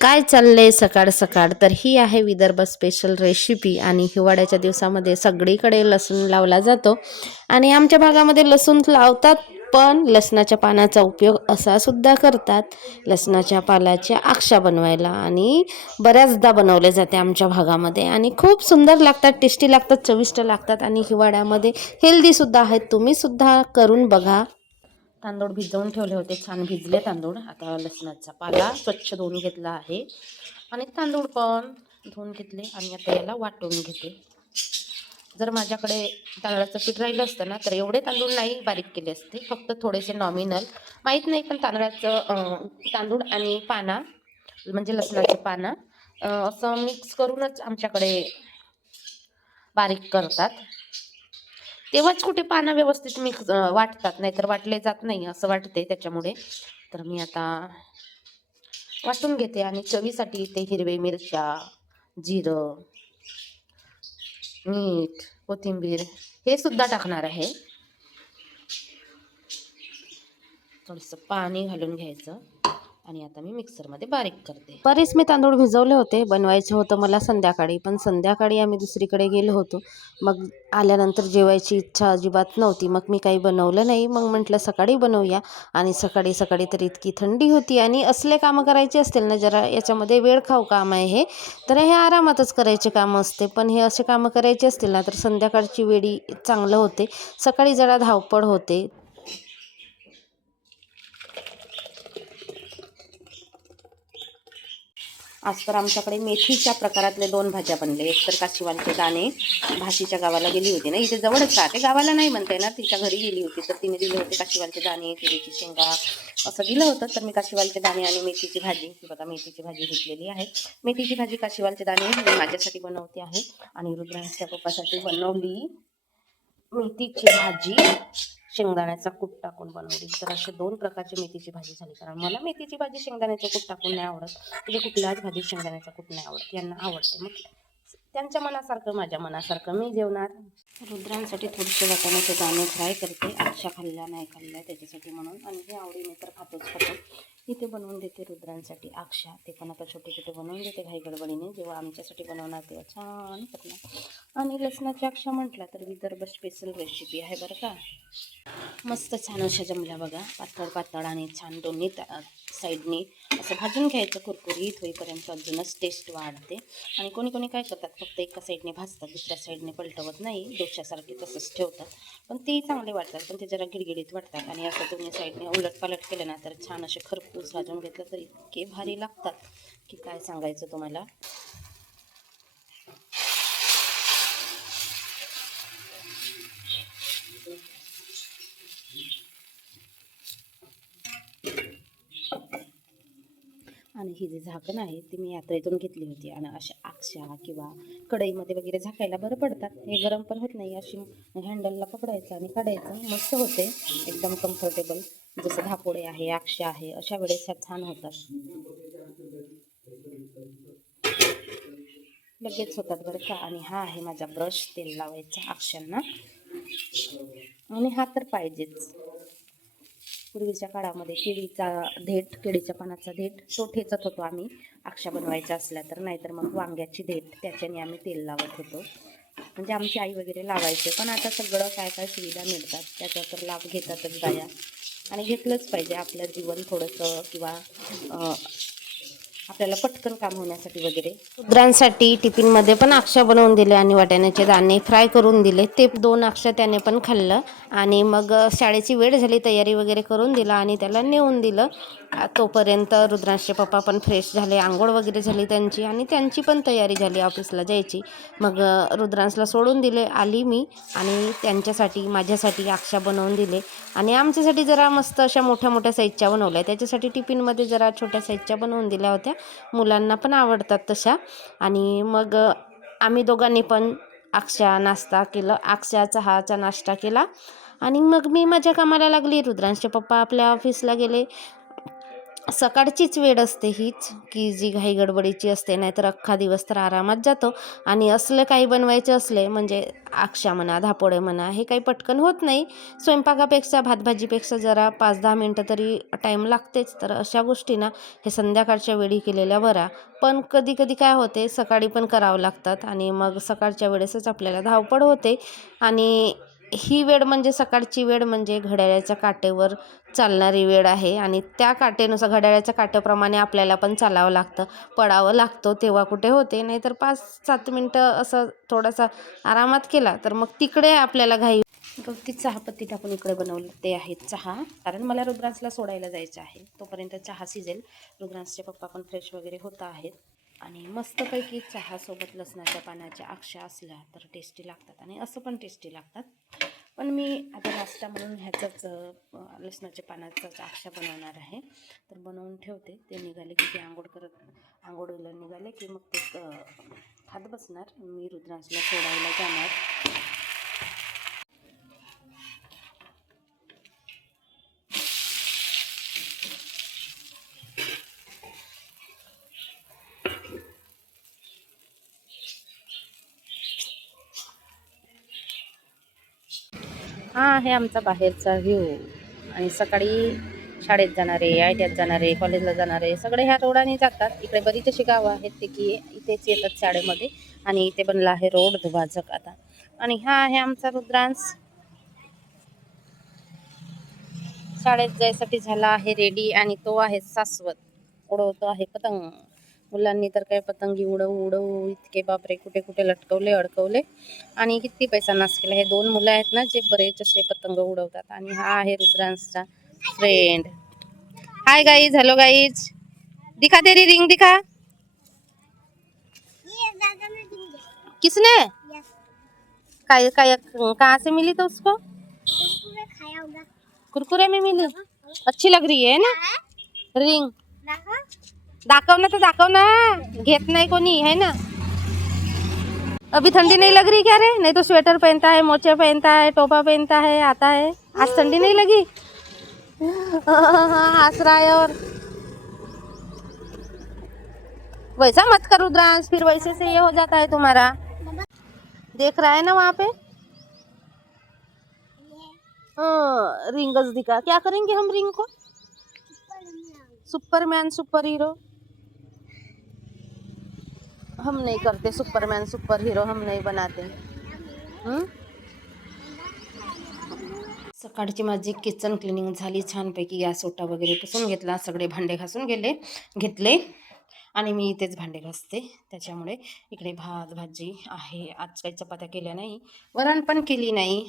काय चाललंय सकाळ सकाळ? तर ही आहे विदर्भ स्पेशल रेसिपी आणि हिवाळ्याच्या दिवसामध्ये सगळीकडे लसूण लावला जातो. आणि आमच्या भागामध्ये लसूण लावतात पण लसणाच्या पानाचा उपयोग असा सुद्धा करतात. लसणाच्या पालाच्या आक्षा बनवायला आणि बऱ्याचदा बनवले जाते आमच्या भागामध्ये. आणि खूप सुंदर लागतात टेस्टी लागतात चविष्ट लागतात आणि हिवाळ्यामध्ये हेल्दीसुद्धा आहेत. तुम्हीसुद्धा करून बघा. तांदूळ भिजवून ठेवले होते. छान भिजले तांदूळ. आता लसणाचा पाला स्वच्छ धुवून घेतला आहे. आणि तांदूळ पण धुवून घेतले आणि आता याला वाटून घेते. जर माझ्याकडे तांदळाचं पीठ राहिलं असतं ना तर एवढे तांदूळ नाही बारीक केले असते. फक्त थोडेसे नॉमिनल माहीत नाही पण तांदळाचं तांदूळ आणि पाना म्हणजे लसणाचे पानं असं मिक्स करूनच आमच्याकडे बारीक करतात. तेव्हाच कुठे पानं व्यवस्थित मिक्स वाटतात नाहीतर वाटले जात नाही असं वाटते त्याच्यामुळे. तर मी आता वाटून घेते आणि चवीसाठी इथे हिरवे मिरच्या जिरं मीठ कोथिंबीर हे सुद्धा टाकणार आहे. थोडंसं पाणी घालून घ्यायचं. आणि आता मी मिक्सरमध्ये बारीक करते. बरेच मी तांदूळ भिजवले होते बनवायचं होतं मला संध्याकाळी पण संध्याकाळी आम्ही दुसरीकडे गेलो होतो. मग आल्यानंतर जेवायची इच्छा अजिबात नव्हती. मग मी काही बनवलं नाही. मग म्हटलं सकाळी बनवूया. आणि सकाळी सकाळी तर इतकी थंडी होती आणि असले कामं करायचे असतील ना जरा याच्यामध्ये वेळ खाऊ काम आहे हे तर हे आरामातच करायचे कामं असते. पण हे असे कामं करायचे असतील ना तर संध्याकाळची वेळी चांगलं होते. सकाळी जरा धावपळ होते. आज तर आमच्याकडे मेथीच्या प्रकारातले दोन भाज्या बनले. एक तर काशीवालचे दाणे भाशीच्या गावाला गेली होती ना इथे जवळच राहते. गावाला नाही म्हणते ना तिच्या घरी गेली होती. तर तिने दिले होते काशीवालचे दाणे तुरीची शेंगा असं दिलं होतं. तर मी काशीवालचे दाणे आणि मेथीची भाजी ही बघा मेथीची भाजी घेतलेली आहे. मेथीची भाजी काशीवालचे दाणे मी माझ्यासाठी बनवते आहे आणि रुद्रांच्या पप्पासाठी बनवली मेथीची भाजी. शेंगदाण्याचा कूट टाकून बनवली. तर असे दोन प्रकारची मेथीची भाजी झाली. कारण मला मेथीची भाजी शेंगदाण्याचा कूट टाकून नाही आवडत. म्हणजे कुठल्याच भाजी शेंगदाण्याचा कूट नाही आवडत. यांना आवडते. मग त्यांच्या मनासारखं माझ्या मनासारखं मी जेवणार. रुद्रांसाठी थोडेसे वाटाण्याचे दाणे फ्राय करते. आक्षा खाल्ल्या नाही खाल्ल्या त्याच्यासाठी म्हणून. आणि हे आवडीने तर खातोच खातो. इथे बनवून देते रुद्रांसाठी आक्षा ते पण आता छोटे छोटे बनवून देते घाई गडबडीने. जेव्हा आमच्यासाठी बनवणार तेव्हा छान करणार. आणि लसणाची अक्षा म्हटला तर विदर्भ स्पेशल रेसिपी आहे बरं का. मस्त छान अशा जमल्या बघा. पातळ पातळ आणि छान दोन्ही ता- साईडनी असं भाजून घ्यायचं कुरकुरीत होईपर्यंत अजूनच टेस्ट वाढते. आणि कोणी कोणी काय करतात फक्त एका साईडने भाजतात दुसऱ्या साईडने पलटवत नाही. डोश्यासारखे तसंच ठेवतात. पण तेही चांगले वाटतात. पण ते जरा गिडगिडीत वाटतात. आणि असं दोन्ही साईडने उलट पालट केलं ना तर छान असे खरपूस भाजून घेतलं तर इतके भारी लागतात की काय सांगायचं तुम्हाला? आणि ही जी झाकण आहे ती मी यात्रेतून घेतली होती. आणि अशा आक्षा किंवा कढईमध्ये वगैरे झाकायला बरं पडतात. हे गरम पण होत नाही अशी हँडलला पकडायचं आणि काढायचं. मस्त होते. एकदम कम्फर्टेबल जसं धापोडे आहे अक्ष आहे अशा वेळेस ह्या छान होतात. लगेच होतात बरं का. आणि हा आहे माझा ब्रश तेल लावायचा अक्षांना आणि हा तर पाहिजेच. पूर्वीच्या काळामध्ये केळीचा धेट केळीच्या पानाचा धेट तो ठेचत होतो आम्ही. अक्षा बनवायच्या असल्या तर नाहीतर मग वांग्याची धेट त्याच्याने आम्ही तेल लावत होतो. म्हणजे आमची आई वगैरे लावायचे. पण आता सगळं काय काय सुविधा मिळतात त्याचा तर लाभ घेतातच बाया. आणि घेतलंच पाहिजे आपलं जीवन थोडंसं किंवा आपल्याला पटकन काम होण्यासाठी वगैरे. शुद्रांसाठी टिफिनमध्ये पण अक्षा बनवून दिले आणि वाटाण्याचे दाणे फ्राय करून दिले. ते दोन अक्षा त्याने पण खाल्लं आणि मग शाळेची वेळ झाली तयारी वगैरे करून दिला आणि त्याला नेऊन दिलं. तोपर्यंत रुद्रांशचे पप्पा पण फ्रेश झाले आंघोळ वगैरे झाली त्यांची आणि त्यांची पण तयारी झाली ऑफिसला जायची. मग रुद्रांशला सोडून दिले आली मी आणि त्यांच्यासाठी माझ्यासाठी अक्षा बनवून दिले. आणि आमच्यासाठी जरा मस्त अशा मोठ्या मोठ्या साईजच्या बनवल्या. त्याच्यासाठी टिफिनमध्ये जरा छोट्या साईजच्या बनवून दिल्या होत्या. मुलांना पण आवडतात तशा. आणि मग आम्ही दोघांनी पण अक्षा नाश्ता केलं अक्षा चहाचा नाश्ता केला. आणि मग मी माझ्या कामाला लागली. रुद्रांशचे पप्पा आपल्या ऑफिसला गेले. सकाळचीच वेळ असते हीच की जी घाई गडबडीची असते नाहीतर अख्खा दिवस तर आरामात जातो. आणि असलं काही बनवायचं असले म्हणजे आक्षा म्हणा धापोळे म्हणा हे काही पटकन होत नाही. स्वयंपाकापेक्षा भातभाजीपेक्षा जरा पाच दहा मिनटं तरी टाईम लागतेच. तर अशा गोष्टींना हे संध्याकाळच्या वेळी केलेल्या बरा पण कधी कधी काय होते सकाळी पण करावं लागतात. आणि मग सकाळच्या वेळेसच आपल्याला धावपळ होते. आणि ही वेळ म्हणजे सकाळची वेळ म्हणजे घड्याळाच्या काटेवर चालणारी वेळ आहे आणि त्या काटेनुसार घड्याळाच्या काट्याप्रमाणे आपल्याला पण चालावं लागतं. पडावं लागतं तेव्हा कुठे होते? नाहीतर पाच सात मिनटं असं थोडासा आरामात केला तर मग तिकडे आपल्याला घाई गवती चहापत्ती टाकून इकडे बनवले ते आहेत चहा. कारण मला रुग्णांसला सोडायला जायचं आहे. तोपर्यंत चहा शिजेल. रुग्णांसचे पप्पा पण फ्रेश वगैरे होत आहेत. आणि मस्तपैकी चहासोबत लसणाच्या पाण्याच्या अक्षा असल्या तर टेस्टी लागतात आणि असं पण टेस्टी लागतात. पण मी आता नाश्ता म्हणून ह्याचाच लसणाच्या पाण्याचाच आक्षा बनवणार आहे. तर बनवून ठेवते. ते निघाले की ते आंघोळ करत आंघोळीला निघाले की मग ते खात बसणार. मी रुद्रांसला सोडायला जाणार. हा आहे आमचा बाहेरचा व्ह्यू आणि सकाळी शाळेत जाणारे आय टीआत जाणारे कॉलेजला जाणारे सगळे ह्या रोडाने जातात. इकडे बरीच अशी गावं आहेत ते की इथेच येतात शाळेमध्ये आणि इथे बनला आहे रोड दुभाजक आता. आणि हा आहे आमचा रुद्रांश. शाळेत जायसाठी झाला आहे रेडी आणि तो आहे सासवत. उडवतो आहे पतंग. मुलांनी तर काय पतंगी उडवू उडवू इतके बापरे कुठे कुठे लटकवले अडकवले. आणि किती पैसा नाश केला. हे दोन मुलं आहेत ना जे बरेच असे पतंग उडवतात. आणि हा आहे रुद्रांशचा friend hi guys hello guys दिखा तेरी रिंग दिखा. किसने? काय काय कहाँ से मिली तो उसको? कुरकुरे में मिली। अच्छी लग रही है ना? रिंग दाखव ना तो दाखव ना. घेत नाही कोणी है ना? अभी ठंडी नहीं लग रही क्या रे? नहीं तो स्वेटर पहनता है मोचे पहनता है टोपा पहनता है आता है। आज ठंडी नहीं लगी? हंस रहा है और। वैसा मत कर रुद्रांश फिर वैसे से ये हो जाता है तुम्हारा। देख रहा है ना वहाँ पे? हाँ, रिंगस दिखा। क्या करेंगे हम रिंग को? सुपरमैन सुपर हीरो हम नहीं करते सुपरमैन सुपर हीरो हम नहीं बनाते। सकाळची माझी किचन क्लिनिंग झाली छानपैकी गॅस ओटा वगैरे पुसून घेतला सगळे भांडे घासून गेले घेतले. आणि मी इथेच भांडे घासते. त्याच्यामुळे इकडे भात भाजी आहे. आज काही चपात्या केल्या नाही. वरण पण केली नाही.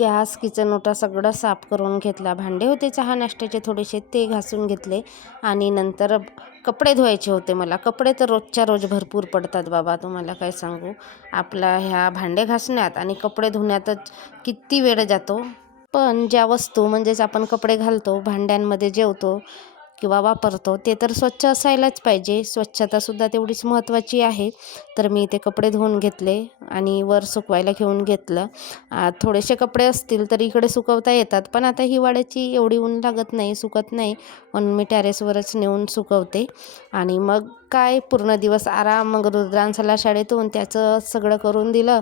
गॅस किचन ओटा सगळं साफ करून घेतला. भांडे होते चहा नाश्त्याचे थोडेसे ते घासून घेतले आणि नंतर कपडे धुवायचे होते मला. कपडे तर रोजच्या रोज भरपूर पडतात बाबा तुम्हाला काय सांगू? आपला ह्या भांडे घासण्यात आणि कपडे धुण्यातच किती वेळ जातो? पण ज्या वस्तू म्हणजेच आपण कपडे घालतो भांड्यांमध्ये जेवतो किंवा वापरतो ते तर स्वच्छ असायलाच पाहिजे. स्वच्छतासुद्धा तेवढीच महत्त्वाची आहे. तर मी ते कपडे धुवून घेतले आणि वर सुकवायला घेऊन घेतलं. थोडेसे कपडे असतील तर इकडे सुकवता येतात पण आता हिवाळ्याची एवढी ऊन लागत नाही सुकत नाही. म्हणून मी टॅरेसवरच नेऊन सुकवते. आणि मग काय पूर्ण दिवस आराम मग रुद्रांसला शाळेतून त्याचं सगळं करून दिलं.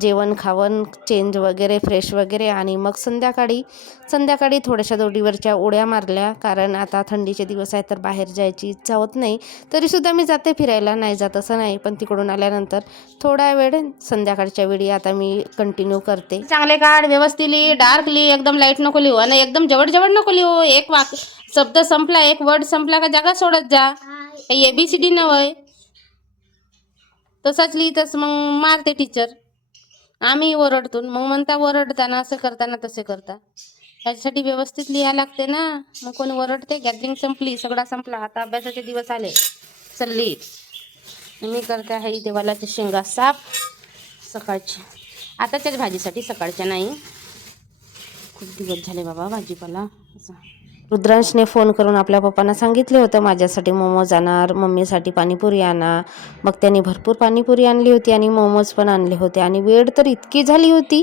जेवण खावण चेंज वगैरे फ्रेश वगैरे आणि मग संध्याकाळी संध्याकाळी थोड्याशा दोडीवरच्या उड्या मारल्या. कारण आता थंडीचे दिवस आहेत तर बाहेर जायची इच्छा होत नाही. तरीसुद्धा मी जाते फिरायला. नाही जात असं नाही पण तिकडून आल्यानंतर थोडा वेळ संध्याकाळच्या वेळी आता मी कंटिन्यू करते. चांगले काढ व्यवस्थित लिही डार्क लिही एकदम लाइट नको लिहू आणि एकदम जवळ जवळ नको लिहू. एक वाक शब्द संपला एक वर्ड संपला का जागा सोडत जा. ए बी सी डी नवय तसाच लिहितच मग मारते टीचर आम्ही ओरडतो. मग म्हणता ओरडताना असं करताना तसे करता. त्याच्यासाठी व्यवस्थित लिहायला लागते ना. मग कोणी ओरडते? गॅदरिंग संपली. सगळा संपला. आता अभ्यासाचे दिवस आले. चलली. मी करते आहे देवालाच्या शेंगा साफ. सकाळची. आताच्याच भाजीसाठी सकाळच्या नाही. खूप दिवस झाले बाबा भाजीपाला. असा रुद्रांशने फोन करून आपल्या पप्पांना सांगितले होतं माझ्यासाठी मोमोज आणणार मम्मीसाठी पाणीपुरी आणा. मग त्यांनी भरपूर पाणीपुरी आणली होती आणि मोमोज पण आणले होते. आणि वेळ तर इतकी झाली होती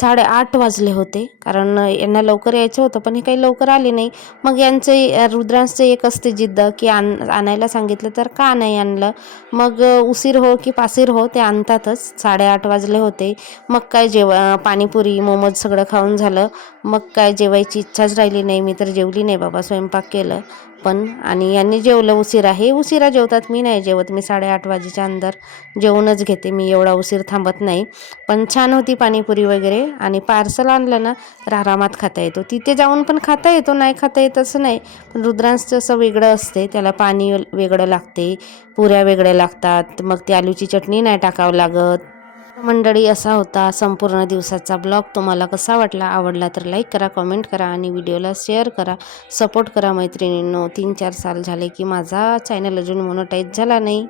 साडेआठ वाजले होते. कारण यांना लवकर यायचं होतं पण हे काही लवकर आले नाही. मग यांचे रुद्रांशचं एक असते जिद्द की आण आणायला सांगितलं तर का नाही आणलं? मग उशीर हो की पासीर हो ते आणतातच. साडेआठ वाजले होते. मग काय जेव पाणीपुरी मोमोज सगळं खाऊन झालं. मग काय जेवायची इच्छाच राहिली नाही. मी तर जेवली नाही बाबा स्वयंपाक केलं. पण आणि यांनी जेवलं उशिरा. हे उशिरा जेवतात मी नाही जेवत. मी साडेआठ वाजेच्या अंदर जेवणच घेते. मी एवढा उशीर थांबत नाही. पण छान होती पाणीपुरी वगैरे. आणि पार्सल आणलं ना तर आरामात खाता येतो. तिथे जाऊन पण खाता येतो नाही खाता येत असं नाही. पण रुद्रांशचं असं वेगळं असते. त्याला पाणी वेगळं लागते. पुऱ्या वेगळ्या लागतात. मग ती आलूची चटणी नाही टाकावं लागत. मंडळी असा होता संपूर्ण दिवसाचा ब्लॉग. तुम्हाला कसा वाटला आवडला तर लाईक करा कमेंट करा आणि व्हिडिओला शेअर करा. सपोर्ट करा मैत्रिणींनो. तीन चार साल झाले की माझा चॅनल अजून मोनोटाईज झाला नाही.